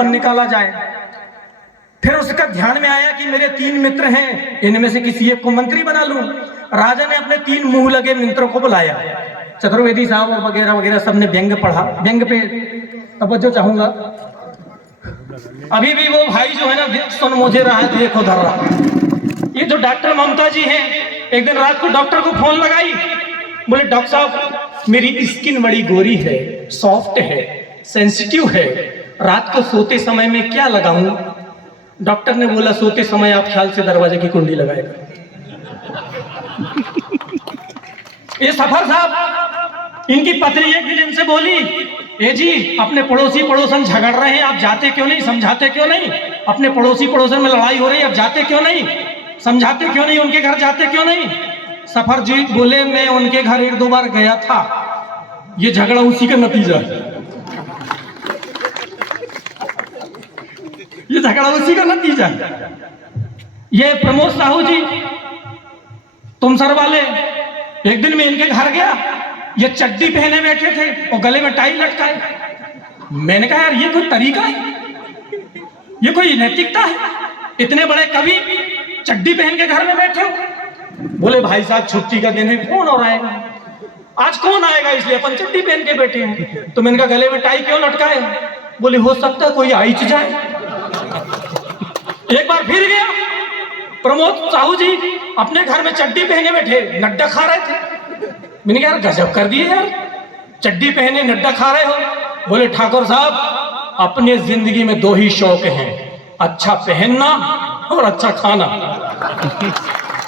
विज्ञापन निकाला जाए। फिर उसका ध्यान में आया कि मेरे 3 मित्र हैं, इनमें से किसी एक को मंत्री बना लूं। राजा ने अपने 3 मुंह लगे मित्रों को बुलाया, चतुर्वेदी साहब और वगैरह वगैरह, सबने व्यंग पढ़ा। व्यंग पे तवज्जो चाहूंगा। अभी भी वो भाई जो है ना सुन मुझे रहा है, देखो धर रहा। ये जो डॉक्टर ममता जी हैं, एक दिन रात को डॉक्टर को फोन लगाई, बोले डॉक्टर साहब मेरी स्किन बड़ी गोरी है, सॉफ्ट है, सेंसिटिव है, रात को सोते समय में क्या लगाऊं? डॉक्टर ने बोला सोते समय आप ख्याल से दरवाजे की कुंडी लगाएगा। ये सफर साहब, इनकी पत्नी एक दिन इनसे बोली, ए जी अपने पड़ोसी पड़ोसन झगड़ रहे हैं, आप जाते क्यों नहीं, समझाते क्यों नहीं? अपने पड़ोसी पड़ोसन में लड़ाई हो रही है, आप जाते क्यों नहीं, समझाते क्यों नहीं, उनके घर जाते क्यों नहीं? सफर जी बोले मैं उनके घर 1-2 बार गया था, ये झगड़ा उसी का नतीजा है, ये झगड़ा उसी का नतीजा है। ये प्रमोद साहू जी तुमसर वाले, एक दिन मैं इनके घर गया, ये चड्डी पहने बैठे थे और गले में टाई लटकाए। मैंने कहा यार ये कोई तरीका है, ये कोई नैतिकता है? इतने बड़े कवि चड्डी पहन के घर में बैठे हो। बोले भाई साहब छुट्टी का दिन है, कौन और आएगा, आज कौन आएगा, इसलिए अपन चड्डी पहन के बैठे हैं। तो मैंने कहा गले में टाई क्यों लटकाए? बोले हो सकता है कोई आइच जाए। एक बार फिर गया, प्रमोद साहू जी अपने घर में चड्डी पहने बैठे, नड्डा खा रहे थे। मैंने कहा यार गजब कर दिए यार, चड्डी पहने नड्डा खा रहे हो। बोले ठाकुर साहब अपने जिंदगी में 2 ही शौक हैं, अच्छा पहनना और अच्छा खाना।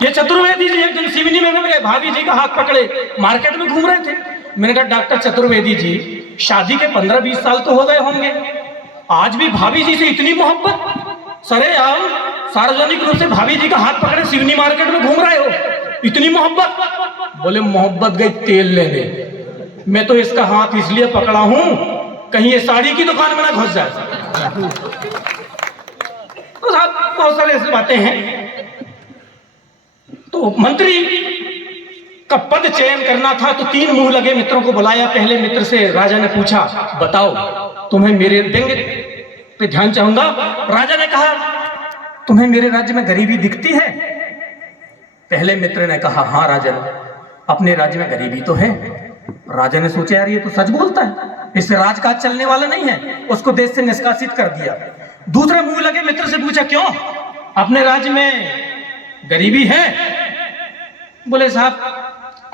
ये चतुर्वेदी जी एक दिन सिवनी में गए, भाभी जी का हाथ पकड़े मार्केट में घूम रहे थे। मैंने कहा डॉक्टर चतुर्वेदी जी शादी के 15-20 साल तो हो गए होंगे, आज भी भाभी जी से इतनी मोहब्बत? सरेआम सार्वजनिक रूप से भाभी जी का हाथ पकड़े सिवनी मार्केट में घूम रहे हो, इतनी मोहब्बत? बोले मोहब्बत गई तेल लेने, मैं तो इसका हाथ इसलिए पकड़ा हूं कहीं ये साड़ी की दुकान में ना घुस जाए। तो साहब बहुत सारे ऐसी बातें हैं। तो मंत्री का पद चयन करना था तो 3 मुंह लगे मित्रों को बुलाया। पहले मित्र से राजा ने पूछा बताओ तुम्हें मेरे व्यंग पे ध्यान चाहूंगा। राजा ने कहा तुम्हें मेरे राज्य में गरीबी दिखती है? पहले मित्र ने कहा हाँ राजन, अपने राज्य में गरीबी तो है। राजा ने सोचा यार ये तो सच बोलता है, इससे राजकाज चलने वाला नहीं है, उसको देश से निष्कासित कर दिया। दूसरे मुंह लगे मित्र से पूछा क्यों, अपने राज्य में गरीबी है? बोले साहब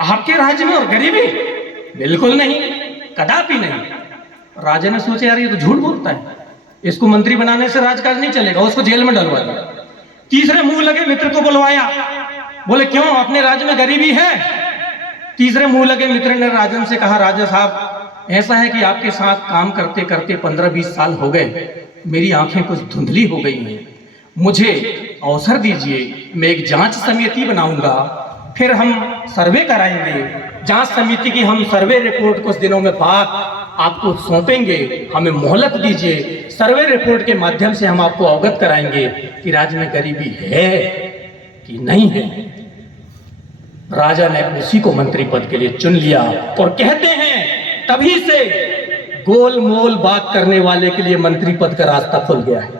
आपके राज्य में और गरीबी? बिल्कुल नहीं, कदापि नहीं। राजा ने सोचा यार ये तो झूठ बोलता है, इसको मंत्री बनाने से राजकाज नहीं चलेगा, उसको जेल में डलवा दिया। तीसरे मुंह लगे मित्र को बुलवाया, बोले क्यों अपने राज्य में गरीबी है? तीसरे मुंह लगे मित्र ने राजन से कहा राजा साहब ऐसा है कि आपके साथ काम करते करते 15-20 साल हो गए, मेरी आंखें कुछ धुंधली हो गई हैं, मुझे अवसर दीजिए, मैं एक जांच समिति बनाऊंगा, फिर हम सर्वे कराएंगे, जांच समिति की हम सर्वे रिपोर्ट कुछ दिनों में बाद आपको सौंपेंगे, हमें मोहलत दीजिए, सर्वे रिपोर्ट के माध्यम से हम आपको अवगत कराएंगे कि राज्य में गरीबी है कि नहीं है। राजा ने उसी को मंत्री पद के लिए चुन लिया और कहते हैं तभी से गोल मोल बात करने वाले के लिए मंत्री पद का रास्ता खुल गया है।